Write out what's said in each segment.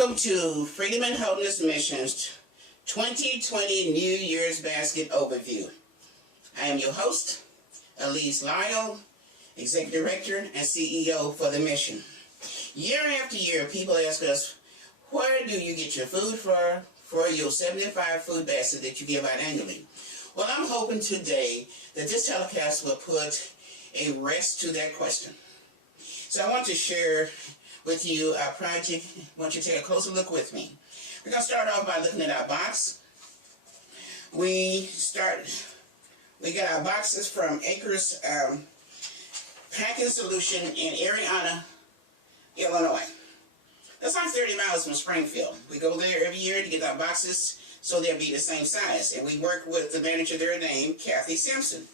Welcome to Freedom and Holiness Missions 2020 New Year's Basket Overview. I am your host, Elise Lyle, Executive Director and CEO for the mission. Year after year, people ask us, where do you get your food for your 75 food basket that you give out annually? Well, I'm hoping today that this telecast will put a rest to that question. So I want to share with you our project. I want you to take a closer look with me. We're going to start off by looking at our box. We got our boxes from Acres Packing Solution in Ariana, Illinois. That's like 30 miles from Springfield. We go there every year to get our boxes so they'll be the same size. And we work with the manager there named Kathy Simpson.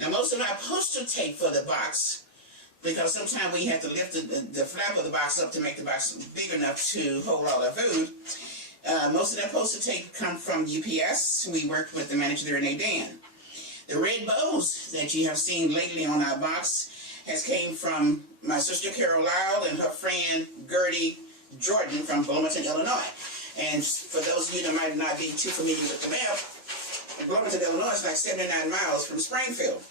Now, most of my postal tape for the box, because sometimes we have to lift the flap of the box up to make the box big enough to hold all our food. Most of that postal tape come from UPS. We worked with the manager there named Dan. The red bows that you have seen lately on our box has came from my sister Carol Lyle and her friend Gertie Jordan from Bloomington, Illinois. And for those of you that might not be too familiar with the map, Bloomington, Illinois is like 79 miles from Springfield.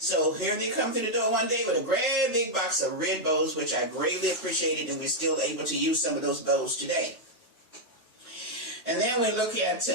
So here they come through the door one day with a great big box of red bows, which I greatly appreciated, and we're still able to use some of those bows today. And then we look at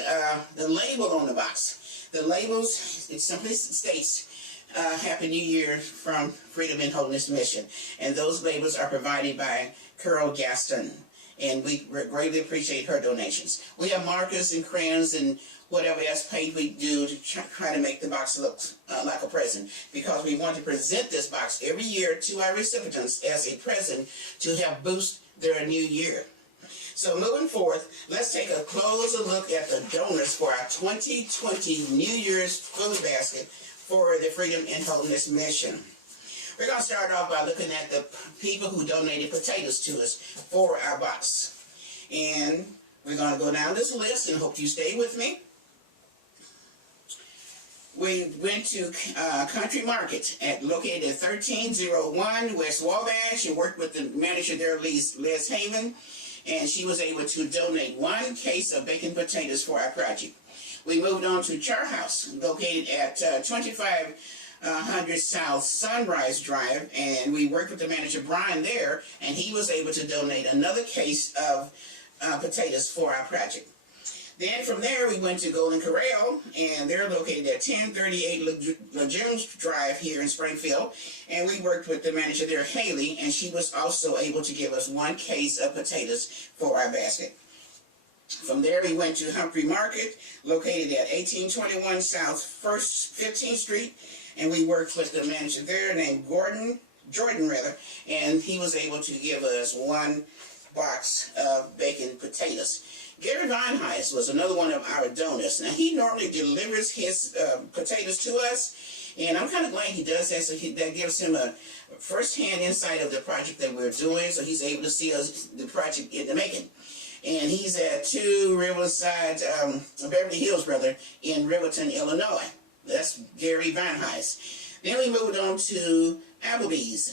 the label on the box. The labels, it simply states, Happy New Year from Freedom and Holiness Mission. And those labels are provided by Carol Gaston. And we greatly appreciate her donations. We have markers and crayons and whatever else paint we do to try to make the box look like a present, because we want to present this box every year to our recipients as a present to help boost their new year. So moving forth, let's take a closer look at the donors for our 2020 New Year's food basket for the Freedom and Holiness Mission. We're going to start off by looking at the people who donated potatoes to us for our box. And we're going to go down this list and hope you stay with me. We went to Country Market located at 1301 West Wabash and worked with the manager there, Les Haven, and she was able to donate 1 case of baked potatoes for our project. We moved on to Char House, located at 2500 South Sunrise Drive, and we worked with the manager Brian there, and he was able to donate another case of potatoes for our project. Then from there we went to Golden Corral, and they're located at 1038 Legumes Drive here in Springfield, and we worked with the manager there, Haley, and she was also able to give us 1 case of potatoes for our basket. From there we went to Humphrey Market, located at 1821 South 15th Street, and we worked with the manager there named Jordan, and he was able to give us 1 box of baked potatoes. Gary Vinehise was another one of our donors. Now, he normally delivers his potatoes to us, and I'm kind of glad he does that, so that gives him a first-hand insight of the project that we're doing, so he's able to see us, the project in the making. And he's at 2 Riverside, Beverly Hills, in Riverton, Illinois. That's Gary Vinehise. Then we moved on to Malders,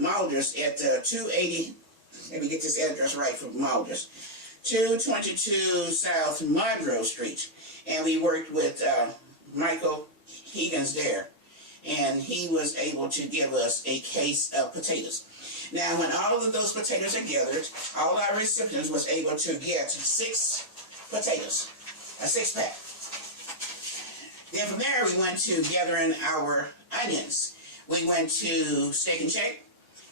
Malders at 280, let me get this address right for Malders, 222 South Monroe Street. And we worked with Michael Higgins there, and he was able to give us a case of potatoes. Now, when all of those potatoes are gathered, all our recipients was able to get 6 potatoes, a 6-pack. Then from there, we went to gathering our onions. We went to Steak and Shake,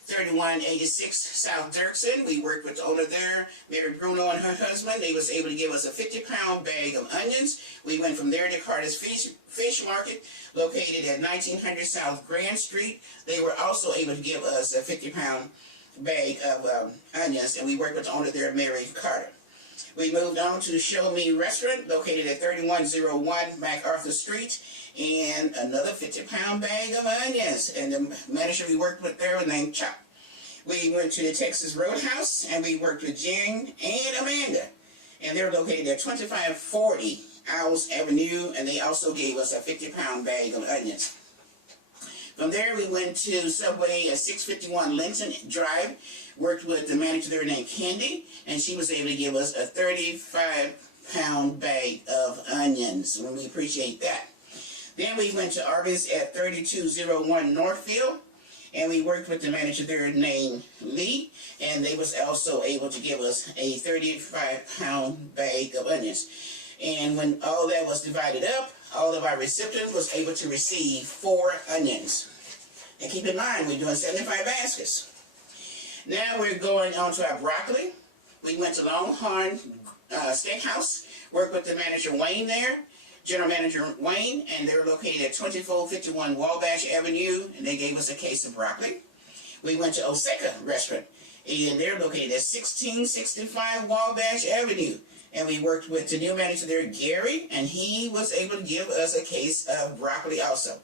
3186 South Dirksen. We worked with the owner there, Mary Bruno and her husband. They was able to give us a 50-pound bag of onions. We went from there to Carter's Fish Market, located at 1900 South Grand Street. They were also able to give us a 50-pound bag of onions, and we worked with the owner there, Mary Carter. We moved on to Show Me Restaurant, located at 3101 MacArthur Street, and another 50-pound bag of onions. And the manager we worked with there was named Chuck. We went to the Texas Roadhouse, and we worked with Jen and Amanda. And they're located at 2540 Owls Avenue, and they also gave us a 50-pound bag of onions. From there, we went to Subway at 651 Linton Drive, worked with the manager there named Candy, and she was able to give us a 35-pound bag of onions, and we appreciate that. Then we went to Arby's at 3201 Northfield, and we worked with the manager there named Lee, and they was also able to give us a 35-pound bag of onions. And when all that was divided up, all of our recipients was able to receive 4 onions. And keep in mind, we're doing 75 baskets. Now we're going on to our broccoli. We went to Longhorn Steakhouse, worked with the manager Wayne there, General Manager Wayne, and they were located at 2451 Wabash Avenue, and they gave us a case of broccoli. We went to Oseka Restaurant, and they're located at 1665 Wabash Avenue. And we worked with the new manager there, Gary, and he was able to give us a case of broccoli also.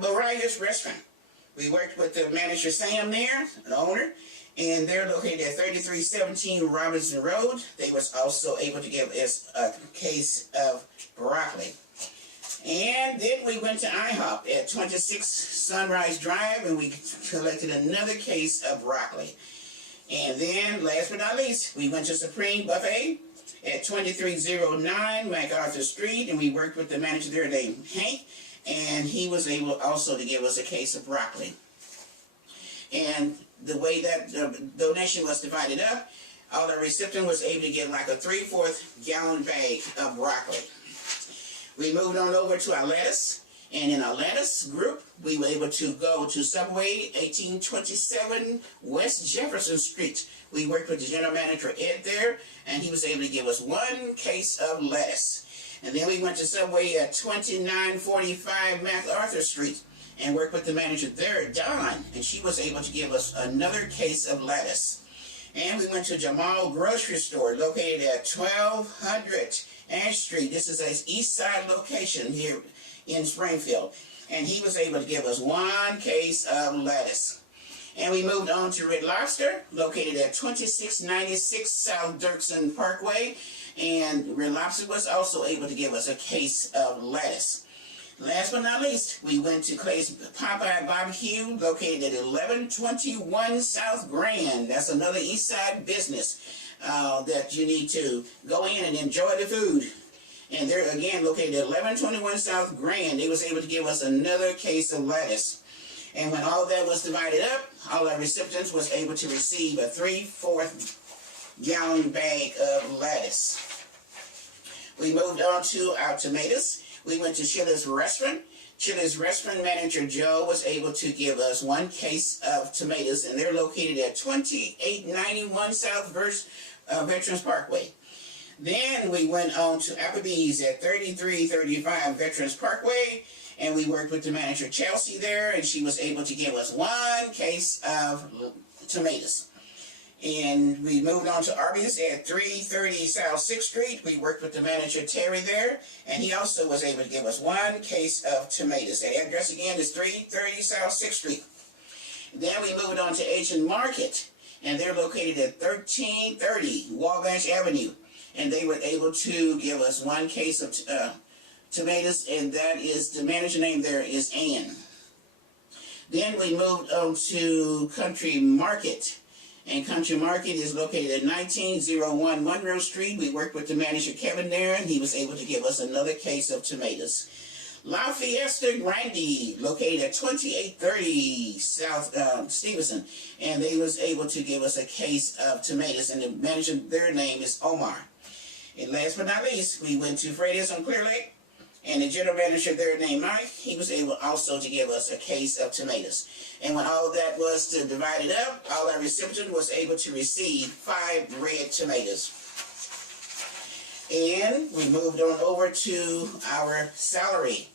Mariah's Restaurant, we worked with the manager Sam there, the owner, and they're located at 3317 Robinson Road. They was also able to give us a case of broccoli. And then we went to IHOP at 26 Sunrise Drive, and we collected another case of broccoli. And then, last but not least, we went to Supreme Buffet at 2309 MacArthur Street, and we worked with the manager there named Hank, and he was able also to give us a case of broccoli. And the way that the donation was divided up, all the recipient was able to get like a 3/4 gallon bag of broccoli. We moved on over to our lettuce, and in our lettuce group, we were able to go to Subway 1827 West Jefferson Street. We worked with the general manager Ed there, and he was able to give us 1 case of lettuce. And then we went to Subway at 2945 MacArthur Street and worked with the manager there, Don, and she was able to give us another case of lettuce. And we went to Jamal Grocery Store located at 1200 Ash Street. This is an east side location here in Springfield. And he was able to give us 1 case of lettuce. And we moved on to Red Lobster, located at 2696 South Dirksen Parkway. And Red Lobster was also able to give us a case of lettuce. Last but not least, we went to Clay's Popeye Barbecue, located at 1121 South Grand. That's another east side business that you need to go in and enjoy the food. And they're again located at 1121 South Grand. They was able to give us another case of lettuce. And when all that was divided up, all our recipients was able to receive a 3/4 gallon bag of lettuce. We moved on to our tomatoes. We went to Chili's Restaurant. Chili's Restaurant manager Joe was able to give us 1 case of tomatoes, and they're located at 2891 South Veterans Parkway. Then we went on to Applebee's at 3335 Veterans Parkway, and we worked with the manager Chelsea there, and she was able to give us 1 case of tomatoes. And we moved on to Arby's at 330 South 6th Street. We worked with the manager Terry there, and he also was able to give us 1 case of tomatoes. That address again is 330 South 6th Street. Then we moved on to Asian Market, and they're located at 1330 Wabash Avenue. And they were able to give us 1 case of tomatoes, and that is, the manager name there is Ann. Then we moved on to Country Market. And Country Market is located at 1901 Monroe Street. We worked with the manager Kevin there, and he was able to give us another case of tomatoes. La Fiesta Grande, located at 2830 South Stevenson, and they was able to give us a case of tomatoes, and the manager, their name is Omar. And last but not least, we went to Freddy's on Clear Lake, and the general manager there named Mike, he was able also to give us a case of tomatoes. And when all that was divided up, all our recipients was able to receive 5 red tomatoes. And we moved on over to our salary.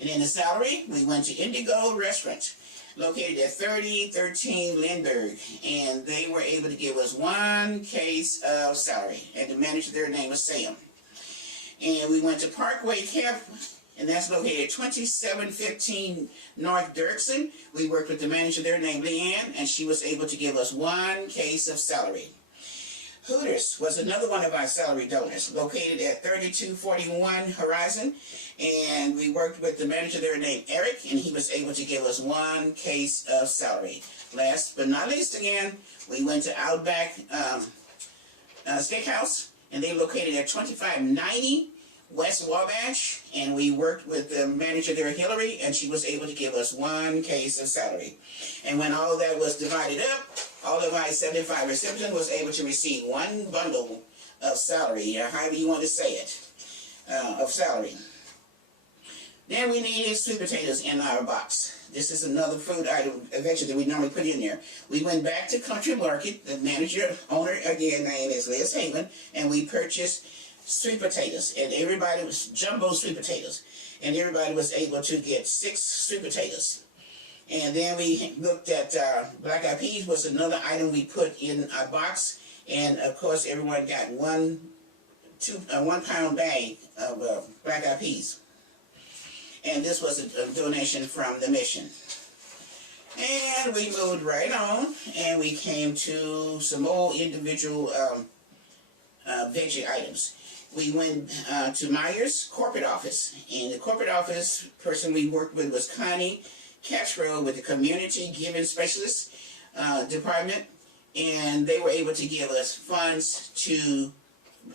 And in the salary, we went to Indigo Restaurant, located at 3013 Lindbergh. And they were able to give us 1 case of salary. And the manager, their name was Sam. And we went to Parkway Camp, and that's located at 2715 North Dirksen. We worked with the manager there named Leanne, and she was able to give us 1 case of celery. Hooters was another one of our salary donors, located at 3241 Horizon, and we worked with the manager there named Eric, and he was able to give us 1 case of salary. Last but not least, again, we went to Outback Steakhouse, and they located at 2590 West Wabash, and we worked with the manager there, Hillary, and she was able to give us 1 case of salary. And when all that was divided up, all of our 75 recipients was able to receive 1 bundle of salary, or however you want to say it, of salary. Then we needed sweet potatoes in our box. This is another food item, eventually, that we normally put in there. We went back to Country Market. The manager, owner, again, name is Liz Haven, and we purchased sweet potatoes. And everybody was jumbo sweet potatoes. And everybody was able to get 6 sweet potatoes. And then we looked at black eyed peas was another item we put in our box. And, of course, everyone got 1 pound bag of black eyed peas. And this was a donation from the mission. And we moved right on, and we came to some more individual veggie items. We went to Myers corporate office, and the corporate office person we worked with was Connie Castro with the Community Giving Specialist Department, and they were able to give us funds to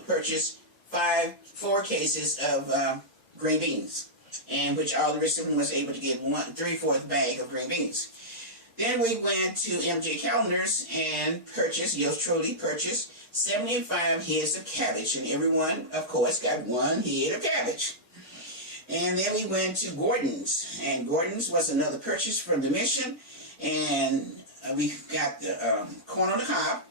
purchase 4 cases of green beans, and which all the recipient was able to get 3/4 bag of green beans. Then we went to MJ Calendars and purchased, yours truly purchased, 75 heads of cabbage, and everyone, of course, got 1 head of cabbage. And then we went to Gordon's, and Gordon's was another purchase from the mission, and we got the corn on the cob,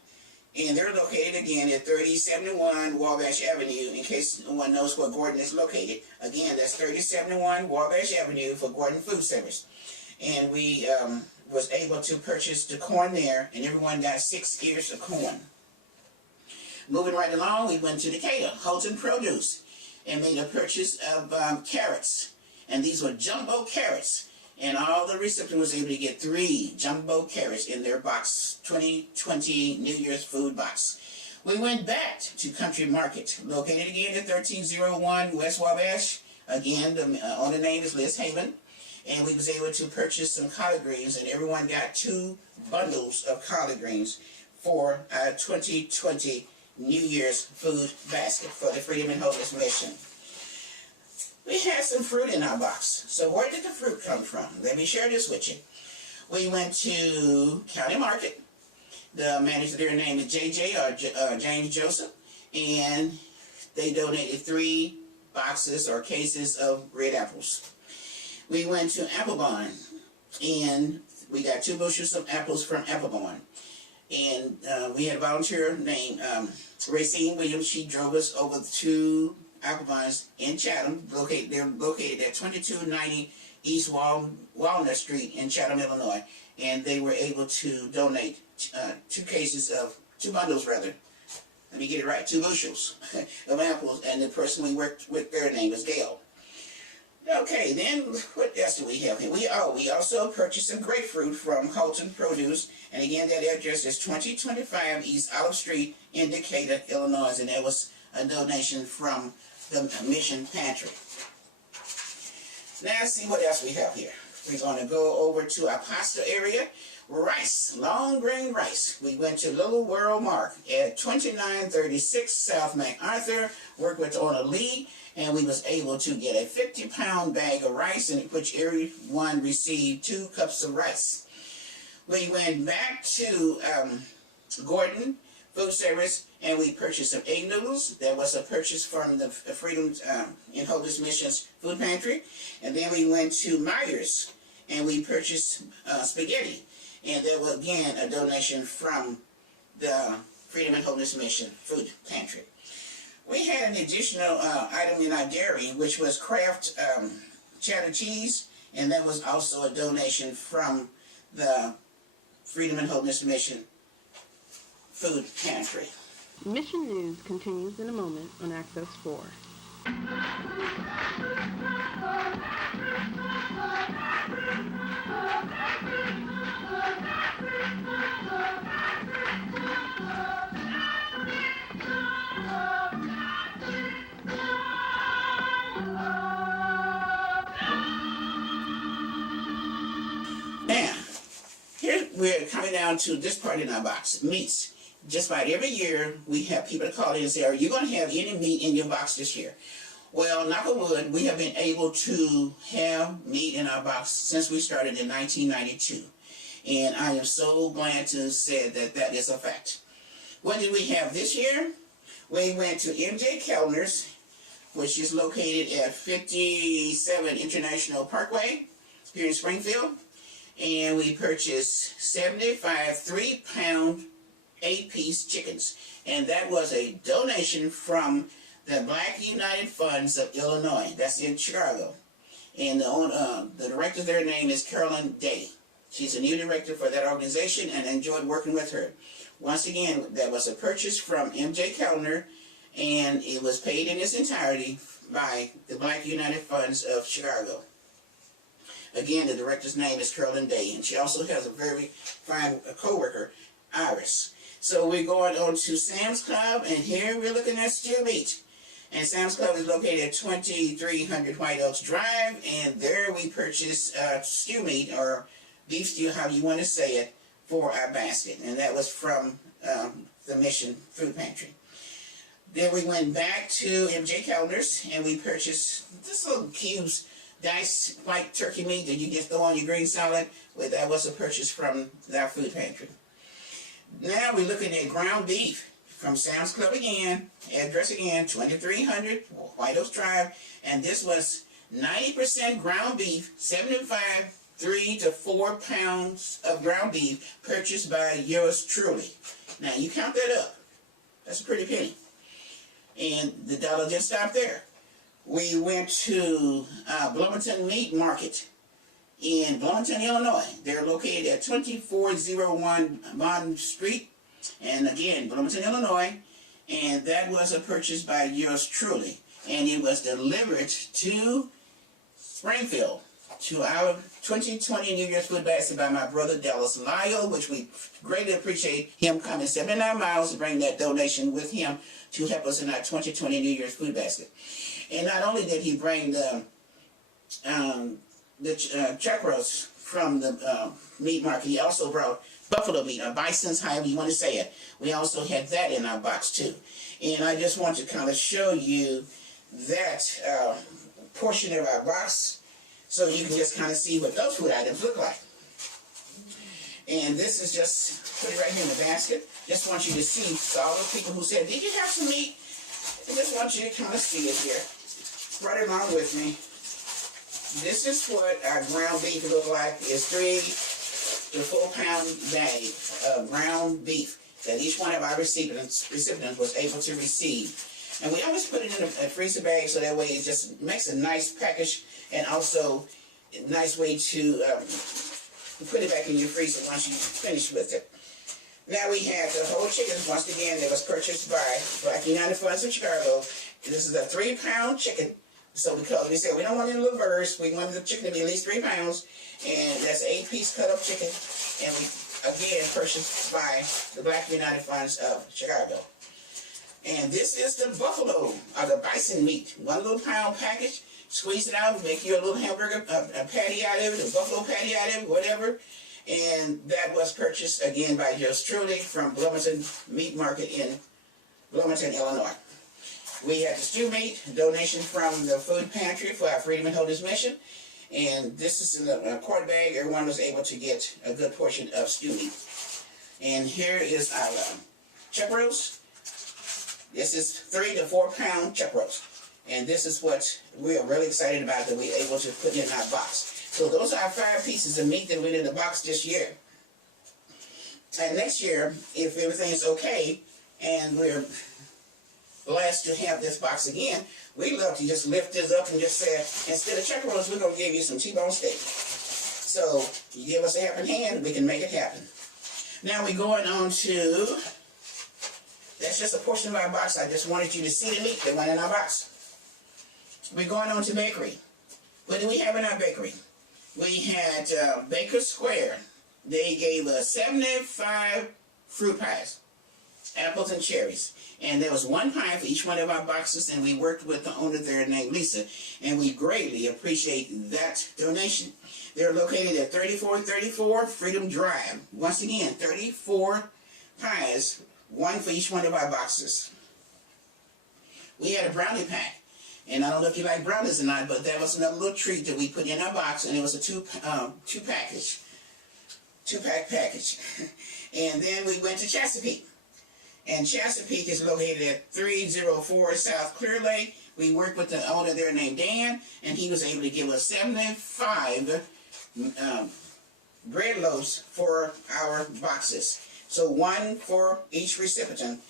and they're located again at 3071 Wabash Avenue, in case no one knows where Gordon is located. Again, that's 3071 Wabash Avenue for Gordon Food Service. And we was able to purchase the corn there, and everyone got 6 ears of corn. Moving right along, we went to Decatur, Holton Produce, and made a purchase of carrots. And these were jumbo carrots. And all the recipient was able to get 3 jumbo carrots in their box, 2020 New Year's food box. We went back to Country Market, located again at 1301 West Wabash. Again, the owner name is Liz Haven. And we was able to purchase some collard greens, and everyone got 2 bundles of collard greens for our 2020 New Year's food basket for the Freedom and Holiness Mission. We had some fruit in our box. So where did the fruit come from? Let me share this with you. We went to County Market. The manager there name is JJ, or James Joseph, and they donated 3 boxes or cases of red apples. We went to Apple Barn, and we got 2 bushels of apples from Apple Barn. And we had a volunteer named Racine Williams. She drove us over to Apple Barns in Chatham. They're located at 2290 East Walnut Street in Chatham, Illinois. And they were able to donate 2 bundles rather. Let me get it right, 2 bushels of apples. And the person we worked with, their name was Gail. Okay, then what else do we have here? We also purchased some grapefruit from Holton Produce, and again that address is 2025 East Olive Street in Decatur, Illinois, and that was a donation from the Mission Pantry. Now let's see what else we have here. We're going to go over to our pasta area. Rice, long grain rice. We went to Little World Mark at 2936 South MacArthur, worked with Owner Lee, and we was able to get a 50-pound bag of rice, in which everyone received 2 cups of rice. We went back to Gordon Food Service, and we purchased some egg noodles. That was a purchase from the Freedom and Holiness Missions Food Pantry. And then we went to Myers, and we purchased spaghetti. And there was, again, a donation from the Freedom and Holiness Mission Food Pantry. We had an additional item in our dairy, which was Kraft cheddar cheese, and that was also a donation from the Freedom and Holiness Mission Food Pantry. Mission News continues in a moment on Access 4. we're coming down to this part in our box, meats. Just about every year, we have people call in and say, are you going to have any meat in your box this year? Well, knock on wood, we have been able to have meat in our box since we started in 1992. And I am so glad to say that that is a fact. What did we have this year? We went to M.J. Kellner's, which is located at 57 International Parkway here in Springfield. And we purchased 75 3-pound 8-piece chickens. And that was a donation from the Black United Funds of Illinois. That's in Chicago. And the director, their name is Carolyn Day. She's a new director for that organization, and I enjoyed working with her. Once again, that was a purchase from M.J. Kellner, and it was paid in its entirety by the Black United Funds of Chicago. Again, the director's name is Carolyn Day, and she also has a very fine co-worker, Iris. So we're going on to Sam's Club, and here we're looking at stew meat. And Sam's Club is located at 2300 White Oaks Drive, and there we purchased stew meat, or beef stew, however you want to say it, for our basket. And that was from the Mission Food Pantry. Then we went back to M.J. Kellner's, and we purchased this little cubes, diced white turkey meat that you just throw on your green salad. Well, that was a purchase from our food pantry. Now we're looking at ground beef from Sam's Club again, address again, 2300 White Oaks Drive, and this was 90% ground beef, 75 3 to 4 pounds of ground beef purchased by yours truly. Now you count that up. That's a pretty penny. And the dollar didn't stop there. We went to Bloomington Meat Market in Bloomington, Illinois. They're located at 2401 Bond Street. And again, Bloomington, Illinois. And that was a purchase by yours truly. And it was delivered to Springfield, to our 2020 New Year's Food Basket by my brother Dallas Lyle, which we greatly appreciate him coming 79 miles to bring that donation with him to help us in our 2020 New Year's Food Basket. And not only did he bring the chuck roast from the meat market, he also brought buffalo meat, or bison's, however you want to say it. We also had that in our box too. And I just want to kind of show you that portion of our box, so you can just kind of see what those food items look like. And this is just, put it right here in the basket. Just want you to see, so all those people who said, did you have some meat? I just want you to kind of see it here. Right along with me. This is what our ground beef look like. It's 3 to 4 pound bag of ground beef that each one of our recipients was able to receive. And we always put it in a freezer bag so that way it just makes a nice package, and also a nice way to put it back in your freezer once you finish with it. Now we have the whole chickens, once again, that was purchased by Black United Funds of Chicago. This is a 3-pound chicken. So because we said we don't want any little burgers, we want the chicken to be at least 3 pounds. And that's an 8-piece cut up chicken. And we, again, purchased by the Black United Funds of Chicago. And this is the buffalo, or the bison meat. 1 little pound package. Squeeze it out, make you a little hamburger, a patty out of it, a buffalo patty out of it, whatever. And that was purchased, again, by yours truly from Bloomington Meat Market in Bloomington, Illinois. We had the stew meat, a donation from the food pantry for our Freedom and Holiness Mission. And this is in a quart bag. Everyone was able to get a good portion of stew meat. And here is our chuck roast. This is 3 to 4 pound chuck roast. And this is what we are really excited about that we're able to put in our box. So those are our 5 pieces of meat that went in the box this year. And next year, if everything is okay, and we're blessed to have this box again, we'd love to just lift this up and just say, instead of chuck roast, we're going to give you some T-bone steak. So you give us a helping hand, we can make it happen. Now we're going on to, that's just a portion of our box. I just wanted you to see the meat that went in our box. We're going on to bakery. What do we have in our bakery? We had Baker Square. They gave us 75 fruit pies. apples and cherries. And there was one pie for each one of our boxes, and we worked with the owner there named Lisa, and we greatly appreciate that donation. They're located at 3434 Freedom Drive. Once again, 34 pies, one for each one of our boxes. We had a brownie pack, and I don't know if you like brownies or not, but that was another little treat that we put in our box, and it was a two-pack package. And then we went to Chesapeake. And Chesapeake is located at 304 South Clear Lake. We worked with the owner there named Dan, and he was able to give us 75 bread loaves for our boxes. So one for each recipient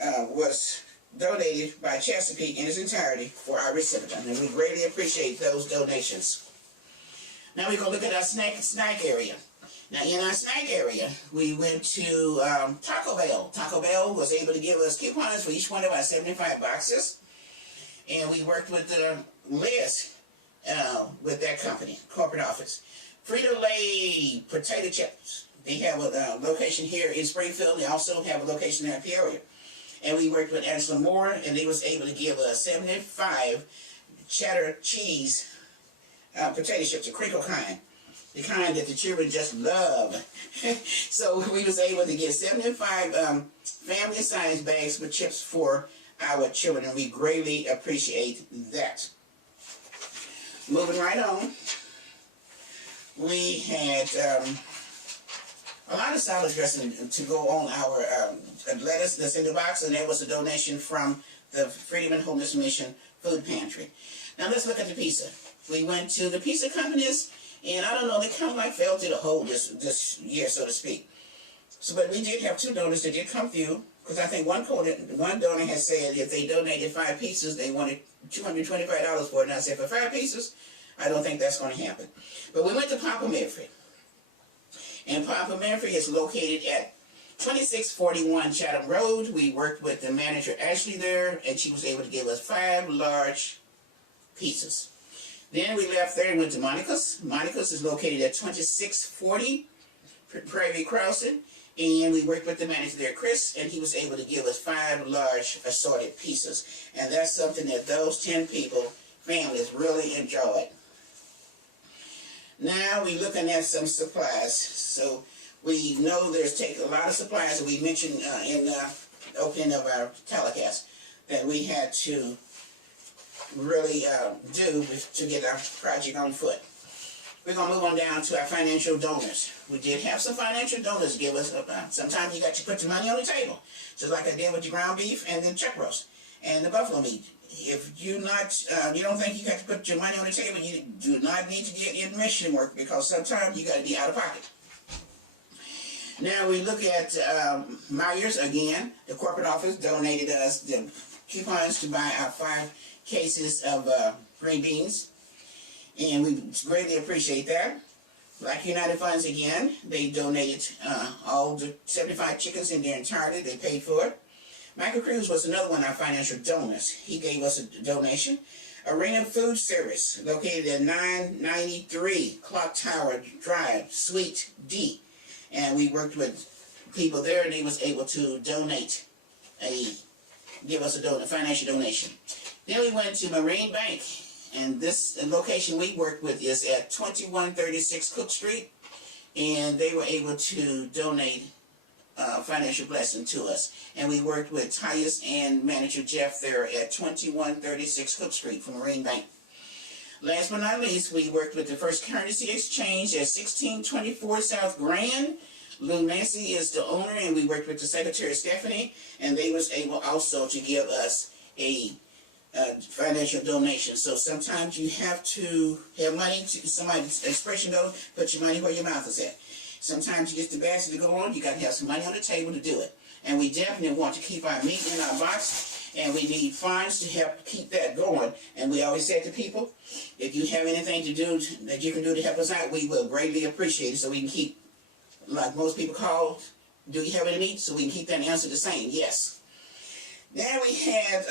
was donated by Chesapeake in its entirety for our recipient. And we greatly appreciate those donations. Now we're going to look at our snack area. Now, in our snack area, we went to Taco Bell. Taco Bell was able to give us coupons for each one of our 75 boxes. And we worked with Liz with that company, corporate office. Frito-Lay potato chips. They have a location here in Springfield. They also have a location in Peoria. And we worked with Angela Moore, and they was able to give us 75 cheddar cheese potato chips, the crinkle kind. The kind that the children just love. So we was able to get 75 family-sized bags with chips for our children, and we greatly appreciate that. Moving right on, we had a lot of salad dressing to go on our lettuce that's in the box, and there was a donation from the Freedom and Homeless Mission Food Pantry. Now let's look at the pizza. We went to the pizza companies, and I don't know, they kind of like fell through the hole this year, so to speak. So, but we did have two donors that did come through, because I think one donor had said if they donated 5 pizzas, they wanted $225 for it. And I said, for 5 pizzas, I don't think that's going to happen. But we went to Papa Murphy. And Papa Murphy is located at 2641 Chatham Road. We worked with the manager Ashley there, and she was able to give us 5 large pizzas. Then we left there and went to Monica's. Monica's is located at 2640 Prairie Crossing. And we worked with the manager there, Chris, and he was able to give us 5 large assorted pizzas. And that's something that those 10 people, families, really enjoyed. Now we're looking at some supplies. So we know there's a lot of supplies that we mentioned in the opening of our telecast that we had to really do to get our project on foot. We're going to move on down to our financial donors. We did have some financial donors give us, sometimes you got to put your money on the table, just like I did with the ground beef and the chuck roast and the buffalo meat. If you don't think you got to put your money on the table, you do not need to get admission work, because sometimes you got to be out of pocket. Now we look at Myers again. The corporate office donated us the coupons to buy our 5 cases of green beans, and we greatly appreciate that. Black United Funds again, they donated all the 75 chickens in their entirety. They paid for it. Michael Cruz was another one of our financial donors. He gave us a donation. Arena Food Service, located at 993 Clock Tower Drive, Suite D. And we worked with people there, and they was able to give us a financial donation. Then we went to Marine Bank, and this location we worked with is at 2136 Cook Street, and they were able to donate financial blessing to us. And we worked with Tyus and manager Jeff there at 2136 Cook Street for Marine Bank. Last but not least, we worked with the First Currency Exchange at 1624 South Grand. Lou Nancy is the owner, and we worked with the secretary Stephanie, and they was able also to give us a financial donation. So sometimes you have to have money. Somebody's expression goes, put your money where your mouth is at. Sometimes you get the basket to go on, you got to have some money on the table to do it. And we definitely want to keep our meat in our box, and we need funds to help keep that going. And we always say to people, if you have anything to do that you can do to help us out, we will greatly appreciate it, so we can keep, like most people call, do you have any meat? So we can keep that answer the same, yes. Now we had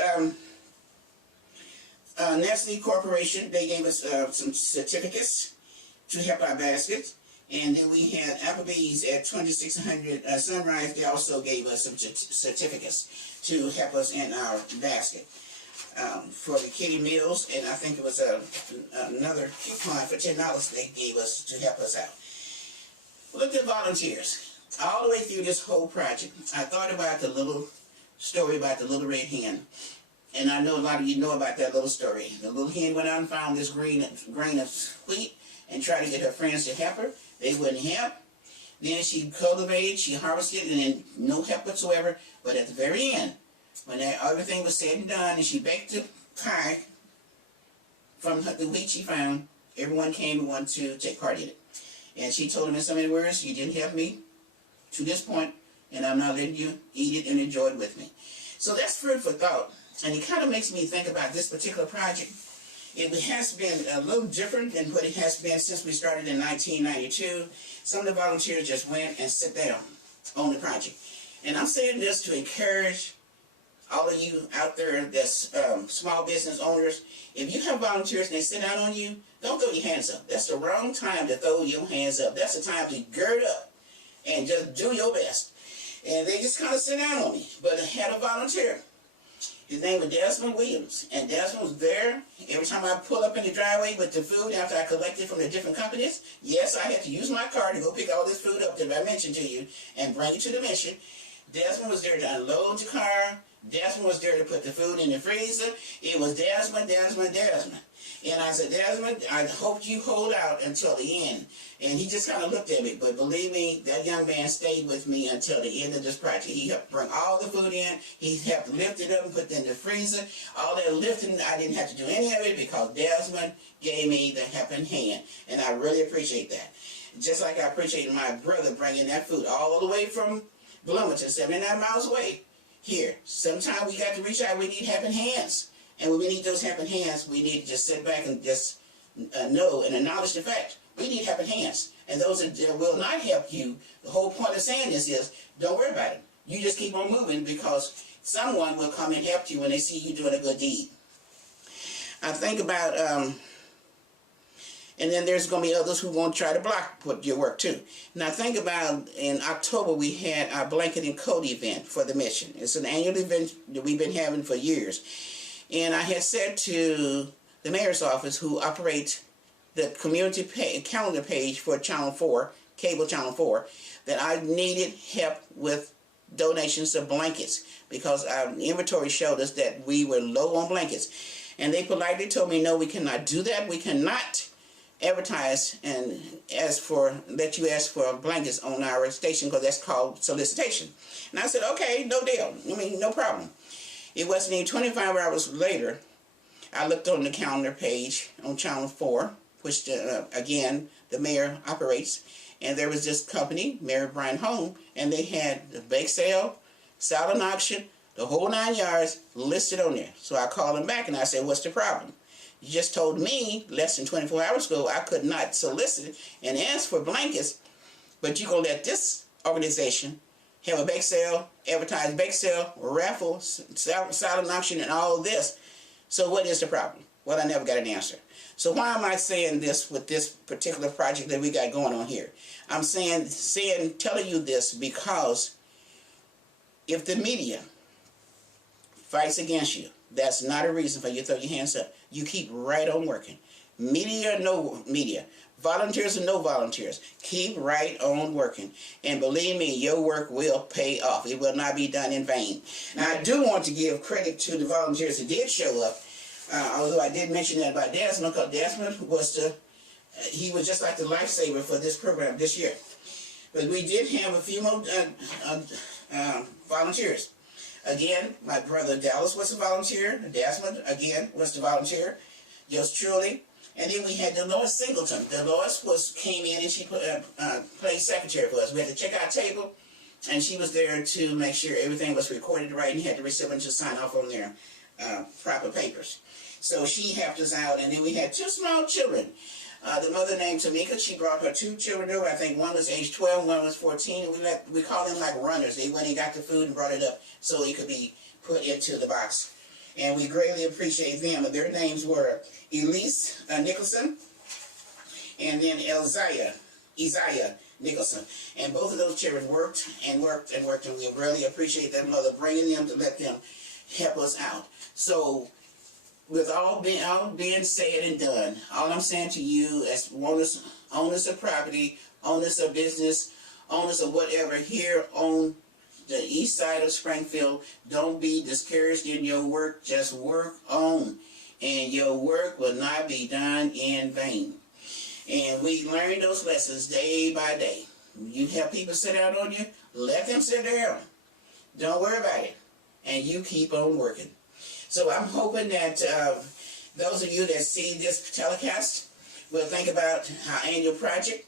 Nestle Corporation. They gave us some certificates to help our baskets. And then we had Applebee's at 2600 Sunrise. They also gave us some certificates to help us in our basket for the kiddie meals. And I think it was another coupon for $10 they gave us to help us out. Look at volunteers. All the way through this whole project, I thought about the little story about the little red hen. And I know a lot of you know about that little story. The little hen went out and found this grain of wheat and tried to get her friends to help her. They wouldn't help. Then she cultivated, she harvested, and then no help whatsoever. But at the very end, when everything was said and done, and she baked the pie from the wheat she found, everyone came and wanted to take part in it. And she told them in so many words, you didn't help me to this point, and I'm not letting you eat it and enjoy it with me. So that's food for thought. And it kind of makes me think about this particular project. It has been a little different than what it has been since we started in 1992. Some of the volunteers just went and sat down on the project. And I'm saying this to encourage all of you out there that's small business owners. If you have volunteers and they sit down on you, don't throw your hands up. That's the wrong time to throw your hands up. That's the time to gird up and just do your best. And they just kind of sit down on me. But I had a volunteer. His name was Desmond Williams, and Desmond was there every time I pull up in the driveway with the food after I collected from the different companies. Yes, I had to use my car to go pick all this food up that I mentioned to you and bring it to the mission. Desmond was there to unload the car. Desmond was there to put the food in the freezer. It was Desmond. And I said, Desmond, I hope you hold out until the end. And he just kind of looked at me. But believe me, that young man stayed with me until the end of this project. He helped bring all the food in. He helped lift it up and put it in the freezer. All that lifting, I didn't have to do any of it because Desmond gave me the helping hand. And I really appreciate that. Just like I appreciate my brother bringing that food all the way from Bloomington, 79 miles away. Here, sometimes we got to reach out. We need helping hands. And when we need those helping hands, we need to just sit back and just know and acknowledge the fact. We need helping hands. And those that will not help you, the whole point of saying this is, don't worry about it. You just keep on moving because someone will come and help you when they see you doing a good deed. I think about, and then there's going to be others who won't try to block your work too. Now think about, in October we had our blanket and coat event for the mission. It's an annual event that we've been having for years. And I had said to the mayor's office, who operates the community calendar page for Channel 4, cable Channel 4, that I needed help with donations of blankets because our inventory showed us that we were low on blankets. And they politely told me, no, we cannot do that. We cannot advertise and let you ask for blankets on our station because that's called solicitation. And I said, okay, no deal. I mean, no problem. It wasn't even 25 hours later, I looked on the calendar page on Channel 4, which, again, the mayor operates, and there was this company, Mary Bryan Home, and they had the bake sale, silent auction, the whole 9 yards listed on there. So I called them back and I said, what's the problem? You just told me less than 24 hours ago I could not solicit and ask for blankets, but you're going to let this organization have a bake sale, advertise bake sale, raffle, silent auction, and all this. So what is the problem? Well, I never got an answer. So why am I saying this with this particular project that we got going on here? I'm telling you this because if the media fights against you, that's not a reason for you to throw your hands up. You keep right on working. Media or no media, volunteers or no volunteers, keep right on working. And believe me, your work will pay off. It will not be done in vain. Now, I do want to give credit to the volunteers that did show up, although I did mention that about Desmond, because Desmond was he was just like the lifesaver for this program this year. But we did have a few more volunteers. Again, my brother Dallas was a volunteer. Desmond, again, was the volunteer. Yours truly. And then we had Dolores Singleton. Dolores came in and she played secretary for us. We had to check our table, and she was there to make sure everything was recorded right and had the recipients to sign off on their proper papers. So she helped us out, and then we had two small children. The mother named Tamika, she brought her two children over. I think one was age 12, one was 14, and we call them like runners. They went and got the food and brought it up so it could be put into the box. And we greatly appreciate them. Their names were Elise Nicholson and then Elziah Isaiah Nicholson. And both of those children worked and worked and worked, and we really appreciate that mother bringing them to let them help us out. So, with all being said and done, all I'm saying to you as owners of property, owners of business, owners of whatever here on the east side of Springfield, don't be discouraged in your work. Just work on, and your work will not be done in vain. And we learn those lessons day by day. You have people sit down on you, let them sit down. Don't worry about it. And you keep on working. So I'm hoping that those of you that see this telecast will think about our annual project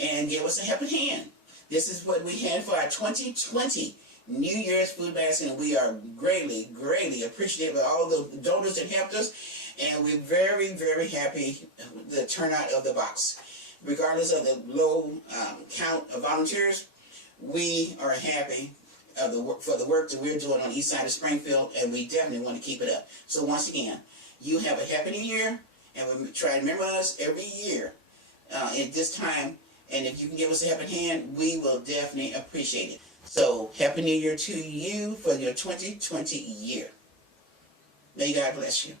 and give us a helping hand. This is what we had for our 2020 New Year's food basket, and we are greatly, greatly appreciative of all the donors that helped us. And we're very, very happy with the turnout of the box. Regardless of the low count of volunteers, we are happy for the work that we're doing on the east side of Springfield, and we definitely want to keep it up. So once again, you have a happy new year, and we try to remember us every year at this time. And if you can give us a helping hand, we will definitely appreciate it. So happy new year to you for your 2020 year. May God bless you.